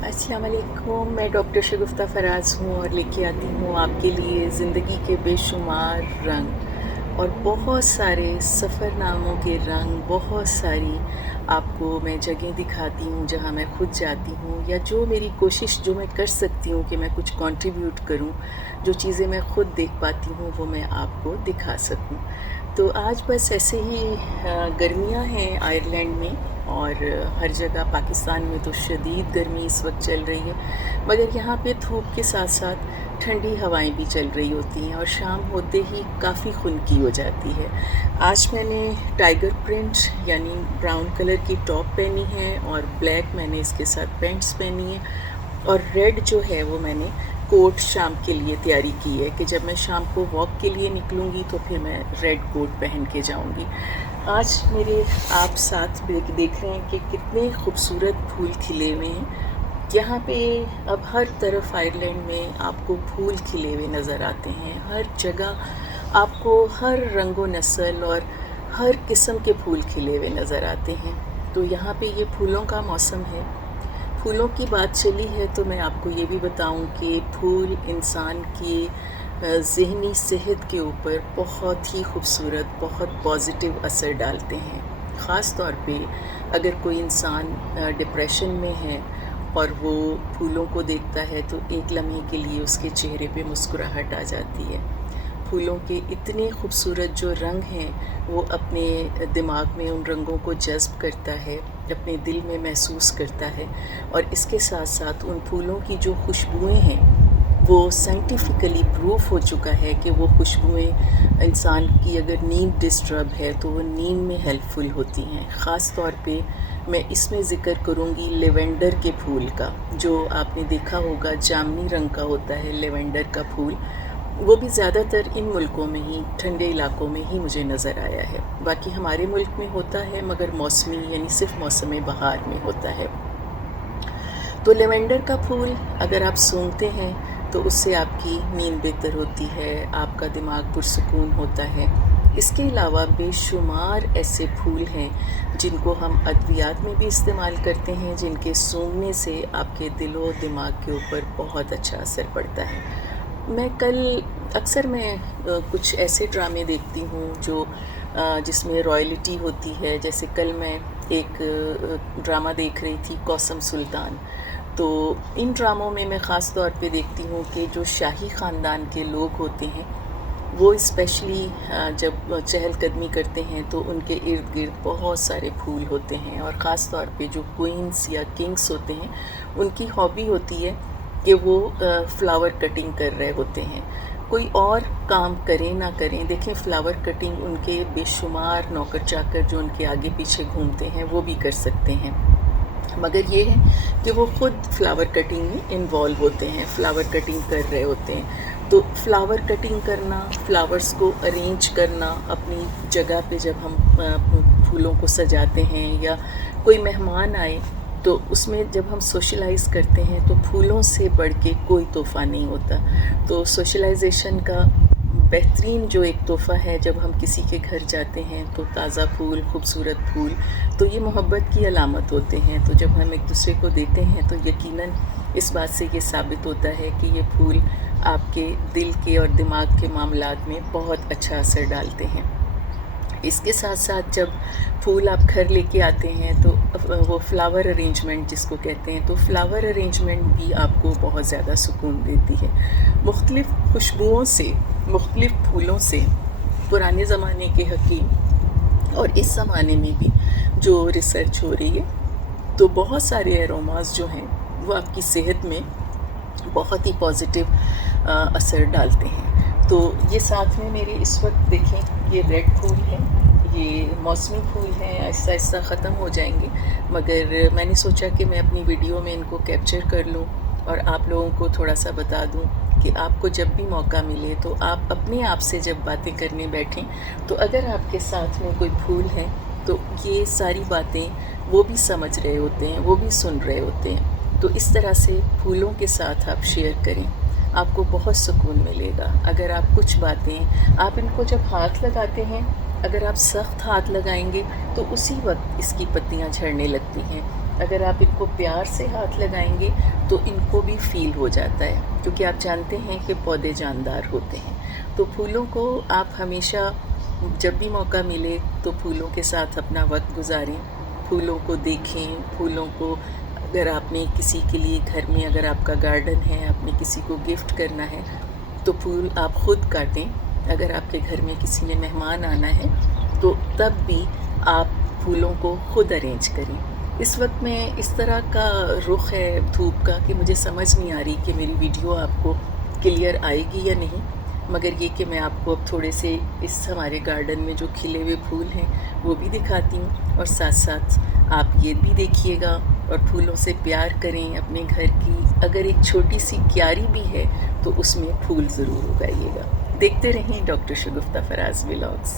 अस्सलाम वालेकुम। मैं डॉक्टर शगुफ्ता फराज हूँ और लेके आती हूँ आपके लिए ज़िंदगी के बेशुमार रंग और बहुत सारे सफ़रनामों के रंग, बहुत सारी आपको मैं जगह दिखाती हूँ जहाँ मैं खुद जाती हूँ, या जो मेरी कोशिश जो मैं कर सकती हूँ कि मैं कुछ कंट्रीब्यूट करूँ, जो चीज़ें मैं खुद देख पाती हूँ वो मैं आपको दिखा सकूँ। तो आज बस ऐसे ही गर्मियाँ हैं आयरलैंड में, और हर जगह पाकिस्तान में तो शदीद गर्मी इस वक्त चल रही है, मगर यहाँ पे धूप के साथ साथ ठंडी हवाएं भी चल रही होती हैं और शाम होते ही काफ़ी खुनकी हो जाती है। आज मैंने टाइगर प्रिंट यानी ब्राउन कलर की टॉप पहनी है और ब्लैक मैंने इसके साथ पैंट्स पहनी है, और रेड जो है वो मैंने कोट शाम के लिए तैयारी की है कि जब मैं शाम को वॉक के लिए निकलूँगी तो फिर मैं रेड कोट पहन के जाऊँगी। आज मेरे आप साथ देख रहे हैं कि कितने खूबसूरत फूल खिले हुए हैं। यहाँ पे अब हर तरफ आयरलैंड में आपको फूल खिले हुए नज़र आते हैं। हर जगह आपको हर रंगो नस्ल और हर किस्म के फूल खिले हुए नज़र आते हैं। तो यहाँ पे ये फूलों का मौसम है। फूलों की बात चली है तो मैं आपको ये भी बताऊं कि फूल इंसान की ज़हनी सेहत के ऊपर बहुत ही खूबसूरत, बहुत पॉजिटिव असर डालते हैं। ख़ास तौर पे अगर कोई इंसान डिप्रेशन में है और वो फूलों को देखता है तो एक लम्हे के लिए उसके चेहरे पे मुस्कुराहट आ जाती है। फूलों के इतने खूबसूरत जो रंग हैं वो अपने दिमाग में उन रंगों को जज़्ब करता है, अपने दिल में महसूस करता है, और इसके साथ साथ उन फूलों की जो खुशबुएं हैं वो साइंटिफिकली प्रूफ हो चुका है कि वो खुशबुएं इंसान की अगर नींद डिस्टर्ब है तो वो नींद में हेल्पफुल होती हैं। ख़ास तौर पे मैं इसमें ज़िक्र करूँगी लेवेंडर के फूल का, जो आपने देखा होगा जामुनी रंग का होता है लेवेंडर का फूल। वो भी ज़्यादातर इन मुल्कों में ही, ठंडे इलाकों में ही मुझे नज़र आया है। बाकी हमारे मुल्क में होता है मगर मौसमी यानी सिर्फ मौसम बहार में होता है। तो लेवेंडर का फूल अगर आप सूंघते हैं तो उससे आपकी नींद बेहतर होती है, आपका दिमाग पुरसुकून होता है। इसके अलावा बेशुमार ऐसे फूल हैं जिनको हम अद्वियात में भी इस्तेमाल करते हैं, जिनके सूंघने से आपके दिलो दिमाग के ऊपर बहुत अच्छा असर पड़ता है। अक्सर मैं कुछ ऐसे ड्रामे देखती हूँ जो जिसमें रॉयल्टी होती है। जैसे कल मैं एक ड्रामा देख रही थी कौसम सुल्तान। तो इन ड्रामों में मैं ख़ास तौर पे देखती हूँ कि जो शाही ख़ानदान के लोग होते हैं वो स्पेशली जब चहलकदमी करते हैं तो उनके इर्द गिर्द बहुत सारे फूल होते हैं, और ख़ास तौर पे जो क्वींस या किंग्स होते हैं उनकी हॉबी होती है कि वो फ्लावर कटिंग कर रहे होते हैं। कोई और काम करें ना करें, देखें फ्लावर कटिंग उनके बेशुमार नौकर चाकर जो उनके आगे पीछे घूमते हैं वो भी कर सकते हैं, मगर ये है कि वो ख़ुद फ्लावर कटिंग में इन्वॉल्व होते हैं, फ्लावर कटिंग कर रहे होते हैं। तो फ्लावर कटिंग करना, फ्लावर्स को अरेंज करना अपनी जगह पे जब हम फूलों को सजाते हैं, या कोई मेहमान आए तो उसमें जब हम सोशलाइज़ करते हैं तो फूलों से बढ़ के कोई तोहफ़ा नहीं होता। तो सोशलाइजेशन का बेहतरीन जो एक तोहफ़ा है जब हम किसी के घर जाते हैं तो ताज़ा फूल, खूबसूरत फूल, तो ये मोहब्बत की अलामत होते हैं। तो जब हम एक दूसरे को देते हैं तो यकीनन इस बात से ये साबित होता है कि ये फूल आपके दिल के और दिमाग के मामलात में बहुत अच्छा असर डालते हैं। इसके साथ साथ जब फूल आप घर लेके आते हैं तो वो फ्लावर अरेंजमेंट जिसको कहते हैं, तो फ्लावर अरेंजमेंट भी आपको बहुत ज़्यादा सुकून देती है। मुख्तलिफ़ खुशबुओं से, मुख्तलिफ़ फूलों से पुराने ज़माने के हकीम और इस ज़माने में भी जो रिसर्च हो रही है, तो बहुत सारे एरोमास जो हैं वो आपकी सेहत में बहुत ही पॉजिटिव असर डालते हैं। तो ये साथ में मेरे इस वक्त देखें ये रेड फूल है, ये मौसमी फूल हैं, आहिस्ता आहिस्ता ख़त्म हो जाएंगे, मगर मैंने सोचा कि मैं अपनी वीडियो में इनको कैप्चर कर लूँ और आप लोगों को थोड़ा सा बता दूँ कि आपको जब भी मौका मिले तो आप अपने आप से जब बातें करने बैठें तो अगर आपके साथ में कोई फूल है तो ये सारी बातें वो भी समझ रहे होते हैं, वो भी सुन रहे होते हैं। तो इस तरह से फूलों के साथ आप शेयर करें, आपको बहुत सुकून मिलेगा। अगर आप कुछ बातें आप इनको जब हाथ लगाते हैं, अगर आप सख्त हाथ लगाएंगे तो उसी वक्त इसकी पत्तियां झड़ने लगती हैं, अगर आप इनको प्यार से हाथ लगाएंगे तो इनको भी फ़ील हो जाता है, क्योंकि आप जानते हैं कि पौधे जानदार होते हैं। तो फूलों को आप हमेशा जब भी मौका मिले तो फूलों के साथ अपना वक्त गुजारें, फूलों को देखें, फूलों को अगर आपने किसी के लिए घर में, अगर आपका गार्डन है, आपने किसी को गिफ्ट करना है तो फूल आप ख़ुद काटें। अगर आपके घर में किसी ने मेहमान आना है तो तब भी आप फूलों को ख़ुद अरेंज करें। इस वक्त में इस तरह का रुख है धूप का कि मुझे समझ नहीं आ रही कि मेरी वीडियो आपको क्लियर आएगी या नहीं, मगर ये कि मैं आपको अब थोड़े से इस हमारे गार्डन में जो खिले हुए फूल हैं वो भी दिखाती हूँ, और साथ साथ आप ये भी देखिएगा और फूलों से प्यार करें। अपने घर की अगर एक छोटी सी क्यारी भी है तो उसमें फूल ज़रूर उगाइएगा। देखते रहें डॉक्टर शगुफ्ता फराज व्लॉग्स।